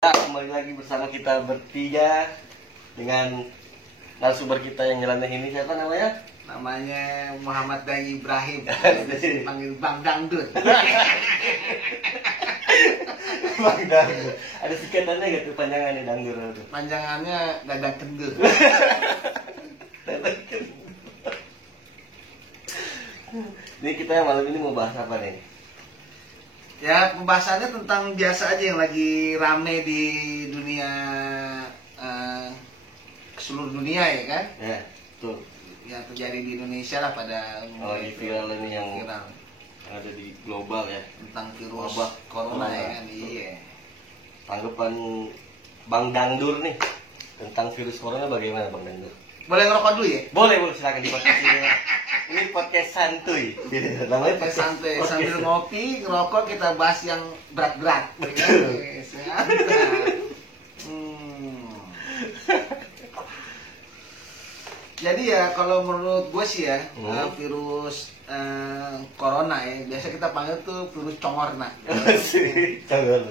Ya, kembali lagi bersama kita bertiga dengan narasumber kita yang nyeleneh ini. Siapa namanya? Namanya Muhammad Dai Ibrahim. Panggil Bang Dangdut. Bang Dangdut. Ada singkatannya gak tuh panjangannya Dangdut? Panjangannya Dadang Kendut. Ini kita malam ini mau bahas apa nih? Ya, pembahasannya tentang biasa aja yang lagi rame di dunia, seluruh dunia ya kan? Ya, betul. Yang terjadi di Indonesia lah pada Oh, ini viral ini yang viral ada di global ya. tentang virus Wabah corona ya kan? Iya. Tanggapan Bang Dangdur nih tentang virus corona bagaimana Bang Dangdur? Boleh ngerokok dulu ya? Boleh, silakan di podcast ini. Ini podcast santuy. Namanya Podcast santai podcast. sambil ngopi, ngerokok, kita bahas yang berat-berat. Santai. Jadi ya kalau menurut gue sih ya, virus corona ya biasa kita panggil tuh virus congorna.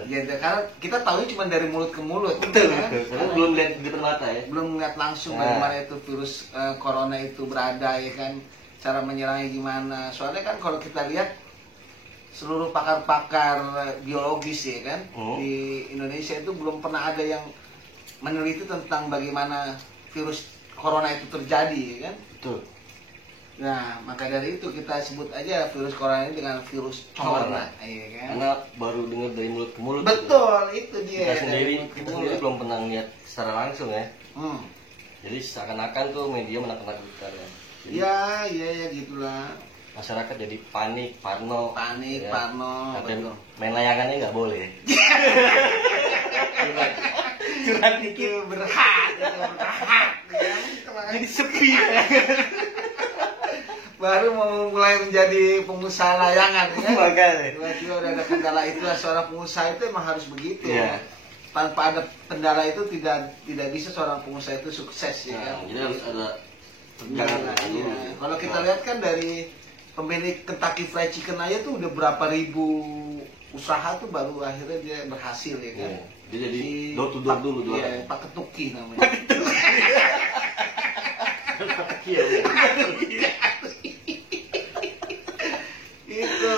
Gitu, karena kita tahu cuma dari mulut ke mulut. Betul, ya. betul. Karena belum lihat di depan mata ya. Belum lihat langsung Nah. bagaimana itu virus corona itu berada ya kan, cara menyerangnya gimana. Soalnya kan kalau kita lihat seluruh pakar-pakar biologis ya kan di Indonesia itu belum pernah ada yang meneliti tentang bagaimana virus corona itu terjadi ya kan. Betul. Nah, maka dari itu kita sebut aja virus corona ini dengan virus corona, iya kan? Karena baru dengar dari mulut ke mulut. Betul, itu dia. Kita sendiri belum pernah lihat secara langsung ya. Jadi seakan-akan tuh media menakut-nakutkan ya. Jadi Ya gitulah. masyarakat jadi panik, parno. Panik, ya. parno, Sampai betul. main layangannya nggak boleh. Curhat dikit berhak, ya. Jadi sepi. Baru mau mulai menjadi pengusaha layangan ya. Makanya. Tiba-tiba udah ada kendala itu, seorang pengusaha itu emang harus begitu. Iya. Tanpa ada kendala itu tidak bisa seorang pengusaha itu sukses ya kan. Jadi harus ada Nah, iya. Kalau kita lihat kan dari pemilik Kentucky Fried Chicken aja tuh udah berapa ribu usaha tuh baru akhirnya dia berhasil ya kan. Iya. Dia jadi door to door dulu jualan. Iya, Pak Ketuki namanya. Itu.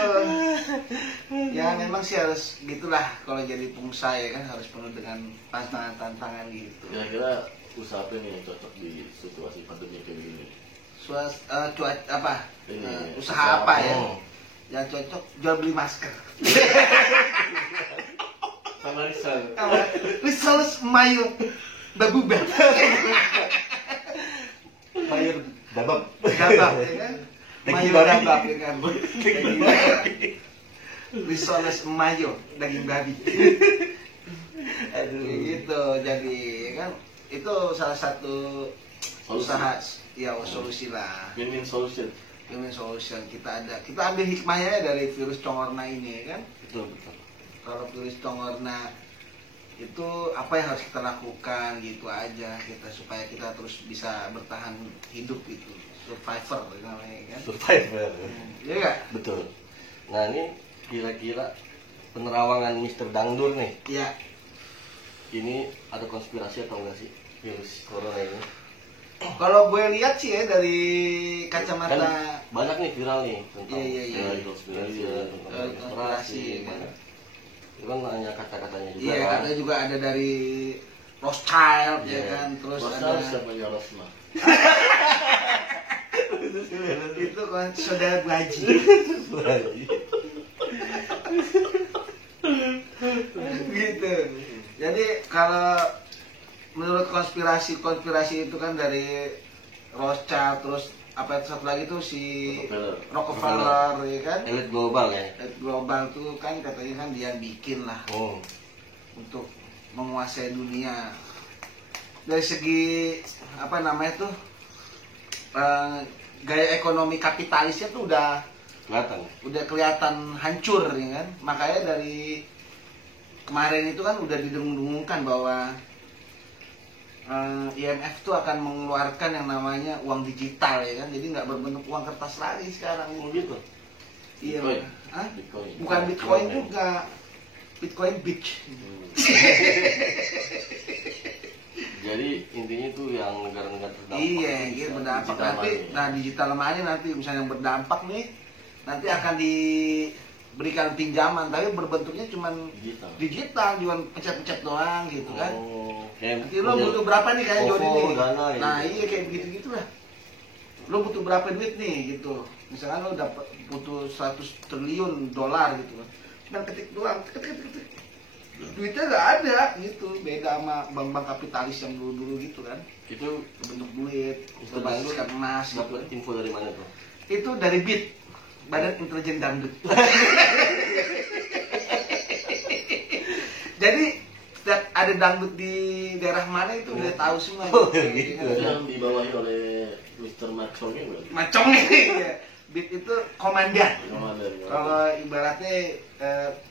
Ya memang sih harus gitulah kalau jadi pengusaha ya kan, harus penuh dengan tantangan gitu. Kira-kira usaha apa nih yang cocok di situasi pandemi kayak gini? Usaha apa ya? Oh. Yang cocok jual beli masker. Sama Rizal. Risos mayo babuba. Mayur dabab. Gabak ya kan? Daging Mayo babi. gabak ya kan? Risos mayo daging babi. Aduh. Kayak gitu. Jadi ya kan itu salah satu usaha ya solusi lah. Win-win solution. Win-win solution kita ambil hikmahnya dari virus congorna ini ya kan. Betul. Kalau virus congorna itu apa yang harus kita lakukan gitu aja kita supaya kita terus bisa bertahan hidup gitu, survivor namanya kan. Survivor. Iya nggak? Betul. Nah ini kira-kira penerawangan Mr. Dangdur nih. Iya. Ini ada konspirasi atau enggak sih virus corona ini? Kalau gue lihat sih ya dari Kan kacamata banyak nih viral nih tentang Iya. teori konspirasi, tentang konspirasi. kan. Itu kan hanya kata-katanya juga. Iya, kan? katanya juga ada dari Rothschild ya Iya. kan, terus Rosna ada siapa ya Rosna? itu kan saudara Baji. Gitu. Jadi kalau menurut konspirasi itu kan dari Rothschild, terus apa itu satu lagi tuh si Rockefeller ya kan. Elit global ya. Elit global tuh kan katanya kan dia bikin lah Oh. untuk menguasai dunia. Dari segi apa namanya tuh gaya ekonomi kapitalisnya tuh udah kelihatan hancur ya kan. Makanya dari kemarin itu kan udah didengung-dengungkan bahwa IMF tuh akan mengeluarkan yang namanya uang digital ya kan, jadi nggak berbentuk uang kertas lagi sekarang. Gitu. Iya. Bitcoin. Bukan Bitcoin juga, Bitcoin bitch. bukan negara-negara terdampak. Iya, gitu berdampak Digital nanti. money. Nah, digital money nanti misalnya yang berdampak nih, nanti akan diberikan pinjaman, tapi berbentuknya cuman digital, cuma pencet-pencet doang gitu kan. Nanti lo butuh berapa nih kayak Jody nih? Nah, iya kayak begitu lah. Lo butuh berapa duit nih gitu. Misalkan lo dapat butuh 100 triliun dolar gitu kan. Cuma ketik doang, ketik. Duitnya nggak ada gitu, beda sama bank-bank kapitalis yang dulu-dulu gitu kan. Itu Bentuk duit, berbasiskan emas gitu. dapat info dari mana tuh? Itu dari BID, Badan Intelijen Dangdut. Jadi setiap ada dangdut di daerah mana itu udah tahu semua. Gitu. Itu yang dibawahi oleh Mr. Macongnya bukan? Macongnya ya. BID itu komandan. Komandan. Kalau ibaratnya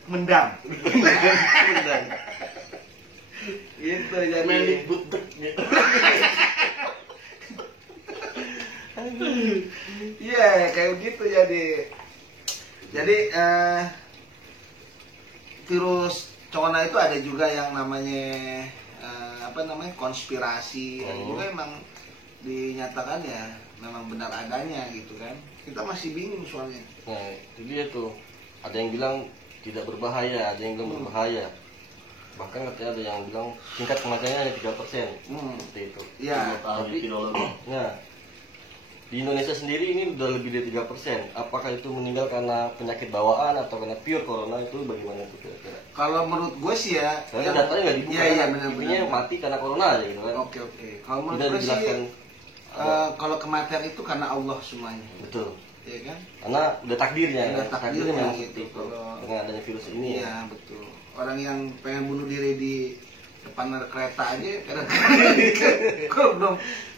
mendam. Gitu jadi. Mendikbud. Iya, kayak gitu jadi. Jadi virus corona itu ada juga yang namanya konspirasi, ada juga emang dinyatakan ya memang benar adanya gitu kan. Kita masih bingung soalnya. Nah, itu dia tuh. Ada yang bilang tidak berbahaya, ada yang bilang berbahaya. Bahkan katanya ada yang bilang tingkat kematiannya hanya 3%. Seperti itu. Iya. Tapi Nah, di Indonesia sendiri ini udah lebih dari 3%. Apakah itu meninggal karena penyakit bawaan atau karena pure corona, itu bagaimana itu kira-kira? Kalau menurut gue sih ya, Soalnya datanya nggak dibuka. Iya, Intinya benar-benar. mati karena corona aja gitu kan. Oke. Kalau menurut Tidak gue sih, dijelaskan. kalau kematian itu karena Allah semuanya, Betul. ya kan? Karena udah takdirnya. Udah takdirnya memang gitu. seperti itu. Kalau- Dengan adanya virus ini ya. Iya betul. Orang yang pengen bunuh diri di depan ada kereta aja, karena kok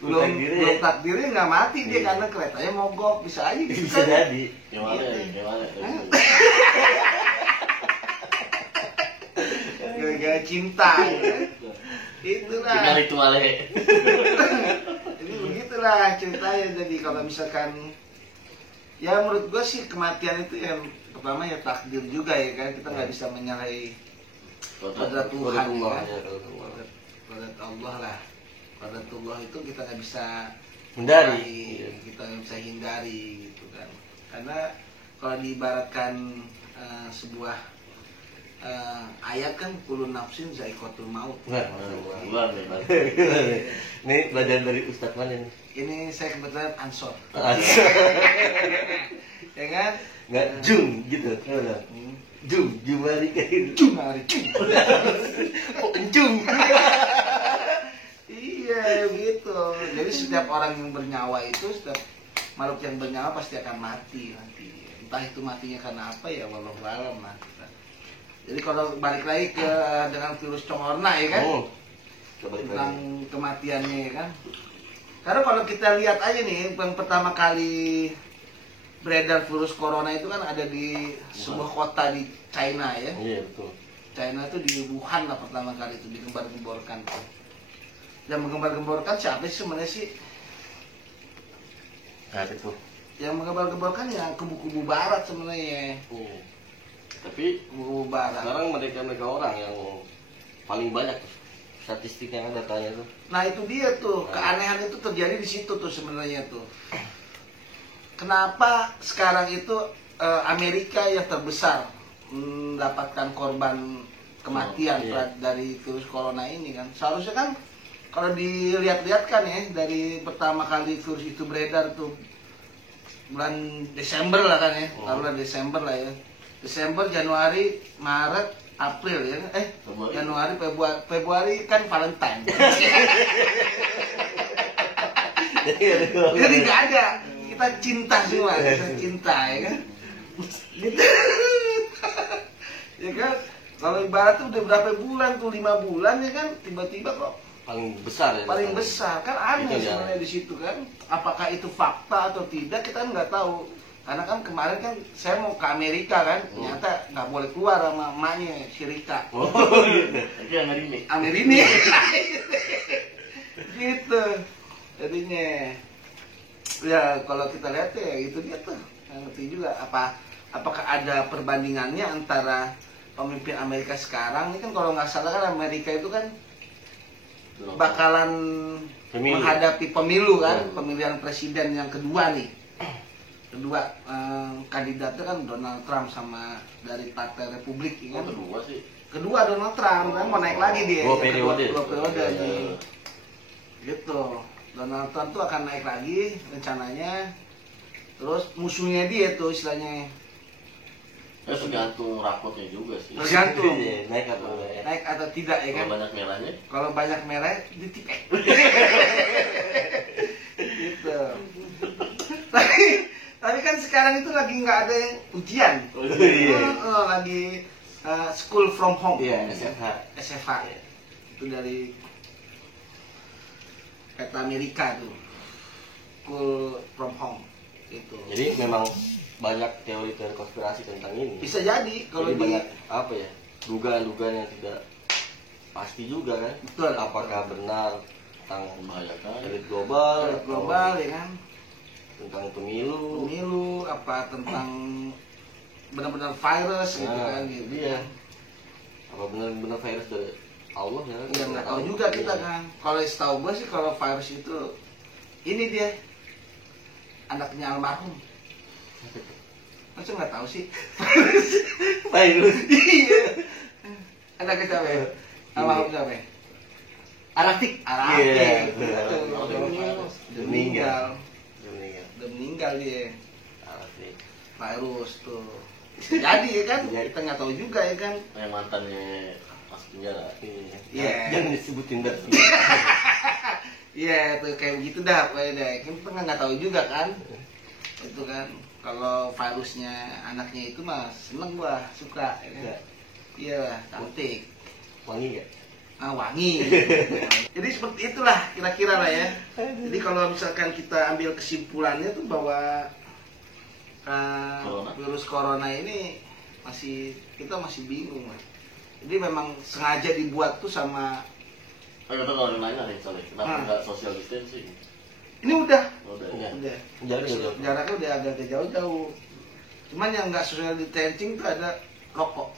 belum takdirnya nggak mati dia Iya. karena keretanya mogok, bisa aja gitu Bisa kan. jadi. gimana? Gara-gara cinta. Ya. Itulah. Tinggal itu malah. Jadi begitulah ceritanya. Jadi kalau misalkan ya menurut gue sih kematian itu yang pertama ya takdir juga ya kan, kita nggak bisa menyalahi pada Tuhan ya kan? Pada Allah lah, pada Allah itu kita nggak bisa Hindari. kita nggak bisa hindari gitu kan. Karena kalau diibaratkan sebuah ayat kan kullu nafsin za'iqatul maut. Nah, Bulan nih, Bang. ini belajar dari Ustadz mana nih? Ini saya kebetulan ansor. Ya kan? Nggak jum gitu. Jum balik kayak Cung hari cung. Oh, encung. Iya gitu. Jadi setiap orang yang bernyawa itu, setiap makhluk yang bernyawa pasti akan mati nanti. Entah itu matinya karena apa ya, wallahu a'lam lah. Jadi kalau balik lagi ke dengan virus corona ya kan, Coba tentang kematiannya ya kan. Karena kalau kita lihat aja nih, yang pertama kali beredar virus corona itu kan ada di sebuah kota di China ya. Iya betul. China itu di Wuhan lah pertama kali itu digembar-gemborkan tuh. Yang menggembar-gemborkan siapa sih sebenarnya sih? Nah itu. Yang menggembar-gemborkan ya kubu-kubu barat sebenarnya. Tapi Kubu barat. sekarang mereka orang yang paling banyak tuh statistiknya kan datanya tuh. Nah itu dia tuh, keanehan itu terjadi di situ tuh sebenarnya tuh. Kenapa sekarang itu Amerika yang terbesar mendapatkan korban kematian dari virus corona ini kan? Seharusnya kan kalau dilihat-lihat kan ya, dari pertama kali virus itu beredar tuh bulan Desember lah kan ya, bulan Desember lah ya. Desember, Januari, Maret, April ya. Januari, Februari kan Valentine. Jadi nggak ada. Kita cinta semua, kita cinta ya kan. Gitu. Ya kan. Kalau ibarat tuh udah berapa bulan tuh, 5 bulan ya kan, tiba-tiba kok Paling besar ya. paling besar kan aneh Itu ya. sebenarnya di situ kan. Apakah itu fakta atau tidak kita nggak tahu. Karena kan kemarin kan saya mau ke Amerika kan, ternyata nggak boleh keluar sama emaknya si Rika. Oh, gitu. Itu yang hari ini. Amerini. Gitu. Jadinya ya kalau kita lihat ya itu dia tuh. Ngerti juga apakah ada perbandingannya antara pemimpin Amerika sekarang ini kan, kalau nggak salah kan Amerika itu kan bakalan Pemilu. menghadapi pemilu kan, pemilihan presiden yang kedua nih. Kedua kandidatnya kan Donald Trump sama dari Partai Republik kan. Kedua sih. Kedua Donald Trump kan mau naik lagi dia. Dua periode. Dua periode Iya. nih. Gitu. Donald Trump tuh akan naik lagi rencananya. Terus musuhnya dia tuh istilahnya Ya tergantung rapotnya juga sih. tergantung Iya, naik apa enggak ya? naik atau tidak ya kan. Kalau banyak merahnya, Kalau banyak merah ditipek. Gitu. Tapi kan sekarang itu lagi nggak ada yang ujian. Iya. Lagi school from home. Iya, SFH. SFH. Itu dari peta Amerika tuh. School from home. Itu. Jadi memang banyak teori-teori konspirasi tentang ini. Bisa jadi kalau Jadi di banyak apa ya? Dugaan-dugaan yang tidak pasti juga kan? Betul. Apakah benar tentang membahayakan. elit global, atau global ya kan. tentang pemilu? Pemilu apa tentang benar-benar virus gitu Nah, kan gitu. iya. Apa benar-benar virus dari Allah ya? Ya nggak tahu juga kita kan. Kalau setahu gue sih kalau virus itu ini dia anaknya almarhum. Masa nggak tahu sih? Virus. Iya. Anaknya siapa ya? Almarhum siapa ya? Arafik. Arafik. Iya. Gitu. Udah Udah meninggal. Udah meninggal. Udah meninggal dia. Arafik. Virus tuh. Bisa jadi ya kan? Iya. Kita nggak tahu juga ya kan? Yang mantannya masuk penjara. Iya. Iya. Jangan disebutin dah. Iya, tuh kayak begitu dah, pokoknya deh. Kita nggak tahu juga kan, itu kan. Kalau virusnya anaknya itu mah seneng gua, suka. Ya kan? Iya, cantik, Wangi gak? wangi. Jadi seperti itulah kira-kira lah ya. Jadi kalau misalkan kita ambil kesimpulannya tuh bahwa virus corona ini kita masih bingung lah. Jadi memang sengaja dibuat tuh sama. Kalau kalau nanya nih soalnya, kenapa nggak social distancing? Ini udah. Udah. Iya. Udah. Jarak udah jauh. Jaraknya udah agak jauh-jauh. Cuman yang nggak social distancing tuh ada rokok.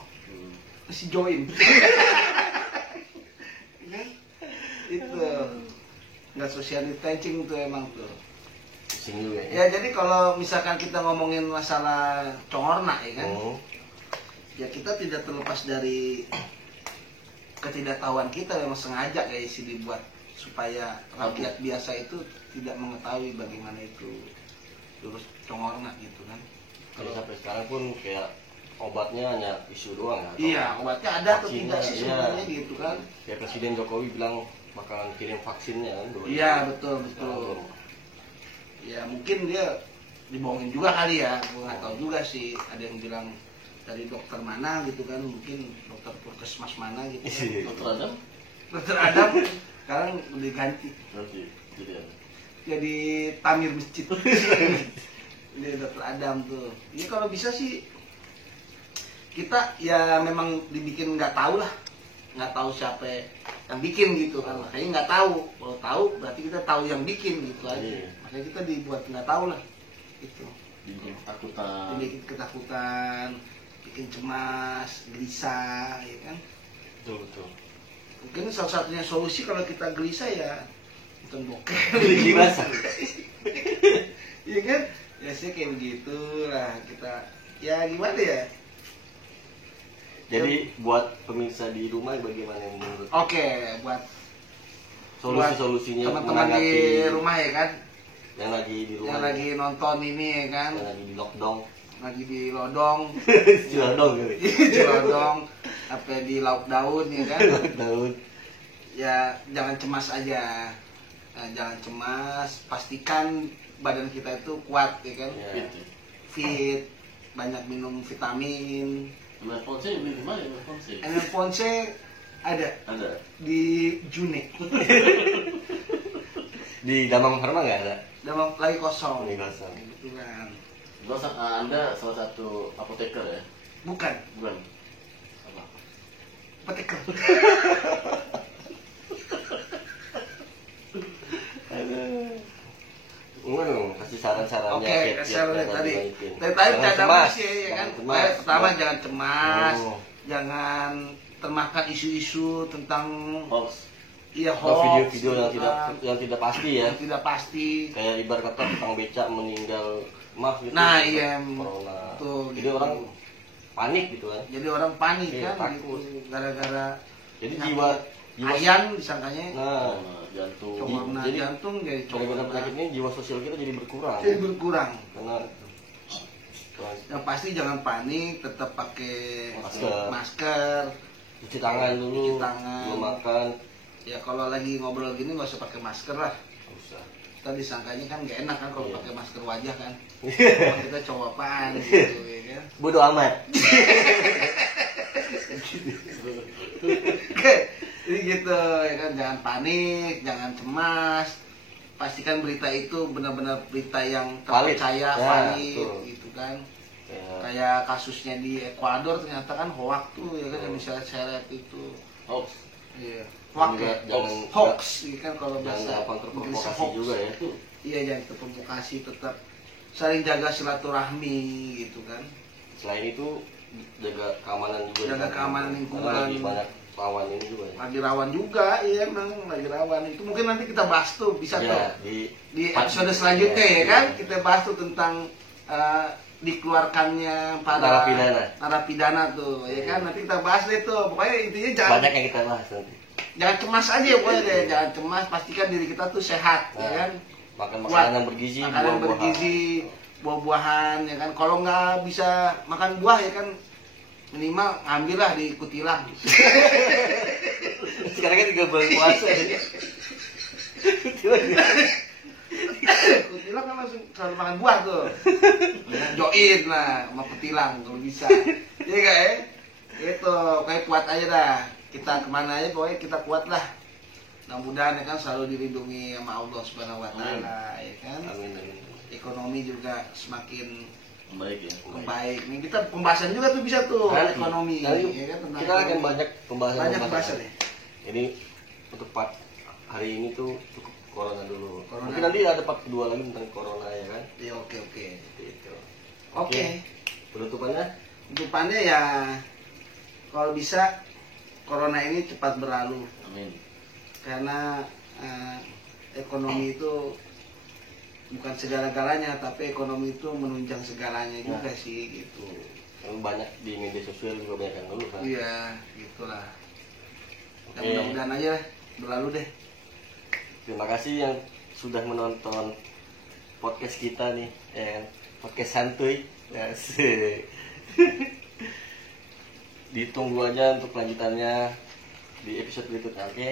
Masih join. Kan? Itu nggak social distancing tuh emang tuh. Pusing juga ya. Ya jadi kalau misalkan kita ngomongin masalah congorna ya kan, ya kita tidak terlepas dari ketidaktahuan kita memang sengaja kayak sih dibuat supaya rakyat biasa itu tidak mengetahui bagaimana itu virus congorna gitu kan. Kalau sampai sekarang pun kayak obatnya hanya isu doang ya. Iya, obatnya ada atau Vaksinnya, tidak sih iya. sebenarnya gitu kan. Ya Presiden Jokowi bilang bakalan kirim vaksinnya kan. Iya, betul. Ya mungkin dia dibohongin juga kali ya, gue nggak tahu juga sih. Ada yang bilang dari dokter mana gitu kan, mungkin dokter puskesmas mana gitu kan. Dokter Adam? Dokter Adam sekarang udah ganti Nanti jadi apa? jadi tamir masjid. Dia dokter Adam tuh. Ini kalau bisa sih kita ya memang dibikin nggak tahu lah, nggak tahu siapa yang bikin gitu kan. Makanya nggak tahu. Kalau tahu berarti kita tahu yang bikin gitu aja. Iya. Makanya kita dibuat nggak tahu lah gitu. Bikin ketakutan. Bikin ketakutan, bikin cemas, gelisah, ya kan. Betul. Mungkin salah satunya solusi kalau kita gelisah ya nonton bokep. Beli basah. Iya kan? Ya sih kayak begitu lah kita. Ya gimana ya? Jadi buat pemirsa di rumah bagaimana menurut Oke, buat solusi-solusinya teman-teman di rumah ya kan, yang lagi di rumah, yang lagi nonton ini ya kan, yang lagi di lockdown, lagi di lodong, cilodong gitu. di lodong, apa di lauk daun ya kan, Daun. ya jangan cemas aja, nah, jangan cemas, pastikan badan kita itu kuat ya kan, Ya. fit, banyak minum vitamin. Ponce beli di mana? Ponce. Ponce ada Ada. di June, Di Damang Pharma nggak ada? udah lagi kosong, Lagi kosong. gitu kan. Anda salah satu apoteker ya? Bukan, Bukan. Apa? peteker. Kasih saran-sarannya. Oke, kiat-kiat sarannya yang tadi. dinaikin. Tadi Jangan ada cemas. sih ya kan. Jangan cemas. Pertama jangan cemas, Oh. jangan termakan isu-isu tentang Hoax. Iya, atau hoax, video-video yang gitu tidak kan. yang tidak pasti ya. Yang tidak pasti. Kayak ibarat kata tukang becak meninggal maaf gitu. Nah, iya, corona. tuh, Jadi gitu. orang panik gitu kan. Jadi orang panik Iya, kan takut. gitu. Gara-gara Jadi penyakit jiwa ayan disangkanya. nah jantung. Corona jadi- jantung jadi gara-gara corona. penyakit ini jiwa sosial kita jadi berkurang. Jadi berkurang. Karena Yang pasti jangan panik, tetap pakai Masker. masker. cuci tangan dulu, Cuci tangan. belum makan, Ya kalau lagi ngobrol gini nggak usah pakai masker lah. nggak usah. Tadi disangkanya kan gak enak kan kalau Iya. pakai masker wajah kan. Kalau kita cowok apaan gitu ya kan. Bodoh amat. Oke, jadi gitu ya kan, jangan panik, jangan cemas. Pastikan berita itu benar-benar berita yang Valid. terpercaya, Ya, valid betul. gitu kan. Ya, Kayak kasusnya di Ekuador ternyata kan hoax tuh ya kan, yang diseret-seret itu. Hoax. Iya. Dan Hoax juga ya? jangan- Hoax ya kan kalau jangan bahasa gampang Inggrisnya terprovokasi hoax. juga ya. Iya, jangan terprovokasi, tetap saling jaga silaturahmi gitu kan. Selain itu jaga keamanan juga. Jaga keamanan lingkungan. Karena lagi banyak lawan ini juga ya. Lagi rawan juga, iya emang lagi rawan. Itu mungkin nanti kita bahas tuh, bisa tuh. Ya, Di episode selanjutnya ya kan, kita bahas tuh tentang dikeluarkannya para narapidana tuh, ya kan. Nanti kita bahas deh tuh. Pokoknya intinya jangan Banyak yang kita bahas nanti. jangan cemas aja pokoknya deh, jangan cemas, pastikan diri kita tuh sehat, ya kan. Makan Buat makanan yang bergizi, makanan buah-buahan. bergizi, buah-buahan, ya kan. Kalau nggak bisa makan buah ya kan, minimal ambillah di kutilang. Sekarang kan 3 bulan puasa ya. Kutilang kan langsung selalu makan buah tuh. Dengan join lah sama petilang kalau bisa. Iya gak ya? Itu kayak kuat aja dah. Kita kemana aja pokoknya kita kuat lah. Mudah-mudahan ya kan selalu dilindungi sama Allah Subhanahu wa taala, ya kan. Amin, amin. Ekonomi juga semakin Membaik ya. membaik. Nih kita pembahasan juga tuh bisa tuh Nanti- ekonomi, nanti ya kan, tentang kita akan ekonomi. banyak pembahasan. Banyak pembahasan ya. Ini untuk part hari ini tuh cukup corona dulu. Corona. Mungkin nanti ada part kedua lagi tentang corona ya kan. Ya oke. Gitu. Oke. Penutupannya Tutupannya ya kalau bisa corona ini cepat berlalu. Amin. Karena ekonomi itu bukan segala-galanya, tapi ekonomi itu menunjang segalanya juga sih gitu. kan banyak di media sosial juga banyak yang ngeluh kan. Iya, gitulah. Ya, Oke. mudah-mudahan aja berlalu deh. Terima kasih yang sudah menonton podcast kita nih, podcast santuy. Asik. Ditunggu aja untuk kelanjutannya di episode berikutnya, oke?